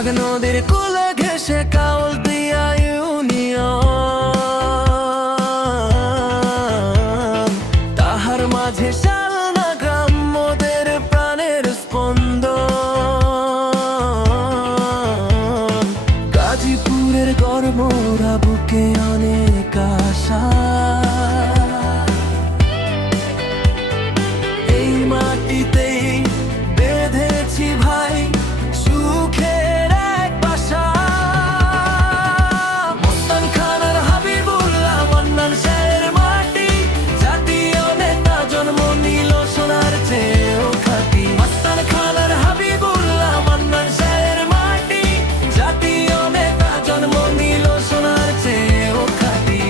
বৈশাখ নদীর কুলে ঘেসে কাউলদিয়া ইউনিয়ন, তাহার মাঝে শালনা গ্রাম মোদের প্রাণের স্পন্দন। গাজীপুরের গর্বরা বুকে অনেক আশা, এই মাটিতেই বেঁধেছি ভাই সুখের এক বাসা। মস্তান খান আর হাবিবুল্লাহ মান্নান শাহের মাটি, জাতীয় নেতা জন্ম নিল সোনার চেয়েও খাঁটি। মস্তান খান আর হাবিবুল্লাহ মান্নান শাহের মাটি, জাতীয় নেতা জন্ম নিল সোনার চেয়েও খাঁটি।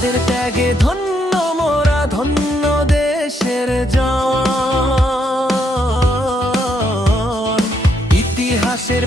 তাদের ত্যাগে ধন্য মোরা, ধন্য দেশের জন। ইতিহাসের